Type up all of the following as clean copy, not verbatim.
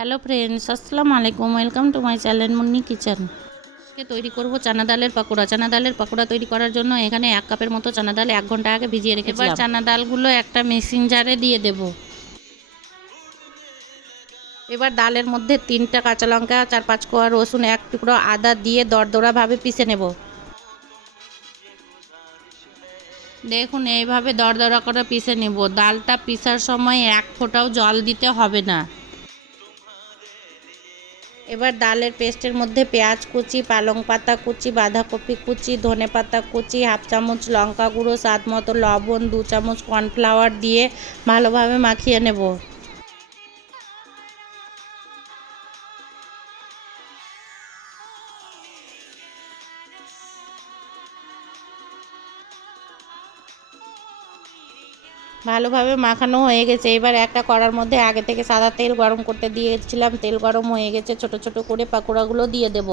Hello friends, আসসালামু আলাইকুম। Welcome to my channel Munni kitchen. আজকে তৈরি করব চানা ডালের পাকোড়া। চানা ডালের পাকোড়া তৈরি করার জন্য এখানে 1 কাপের মতো চানা ডাল 1 ঘন্টা আগে ভিজিয়ে রেখেছিলাম। এবার চানা ডালগুলো একটা মিক্সিং জারে দিয়ে দেব। এবার ডালের মধ্যে 3টা কাঁচা লঙ্কা, 4-5 কোয়া রসুন, 1 টুকরো আদা দিয়ে দরদরাভাবে পিষে নেব। দেখুন এইভাবে দরদরা করে পিষে নেব। ডালটা পিষার সময় 1 ফোঁটাও জল দিতে হবে না। এবার ডালের পেস্টের মধ্যে পেঁয়াজ কুচি, পালং পাতা কুচি, বাঁধাকপি কুচি, ধনে পাতা কুচি, 1/2 চামচ লঙ্কা গুঁড়ো, স্বাদ মতো লবণ, 2 চামচ কর্নফ্লাওয়ার দিয়ে ভালোভাবে মাখিয়ে নেব। ভালোভাবে মাখানো হয়ে গেছে। এবার একটা কড়ার মধ্যে আগে থেকে সাদা তেল গরম করতে দিয়েছিলাম। তেল গরম হয়ে গেছে, ছোট ছোট করে পাকোড়াগুলো দিয়ে দেব।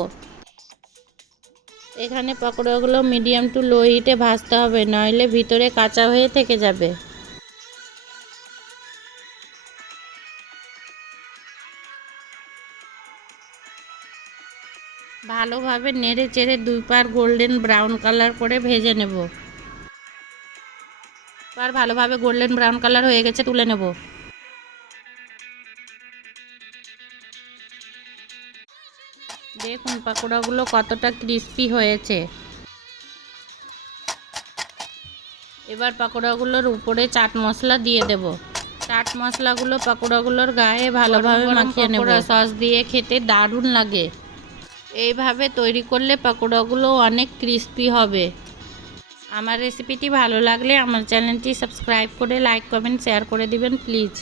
এখানে পাকোড়াগুলো মিডিয়াম টু লো হিটে ভাজতে হবে, নইলে ভিতরে কাঁচা হয়ে থেকে যাবে। ভালোভাবে নেড়ে চেড়ে 2 পার গোল্ডেন ব্রাউন কালার করে ভেজে নেব। এবার ভালোভাবে গোল্ডেন ব্রাউন কালার হয়ে গেছে, তুলে নেব। দেখুন পাকোড়াগুলো কতটা ক্রিস্পি হয়েছে। এবার পাকোড়াগুলোর উপরে চাট মশলা দিয়ে দেব। চাট মশলাগুলো পাকোড়াগুলোর গায়ে ভালোভাবে মাখিয়ে নেব। সস দিয়ে খেতে দারুণ লাগে। এইভাবে তৈরি করলে পাকোড়াগুলো অনেক ক্রিস্পি হবে। আমার রেসিপিটি ভালো লাগলে আমার চ্যানেলটি সাবস্ক্রাইব করে লাইক কমেন্ট শেয়ার করে দিবেন প্লিজ।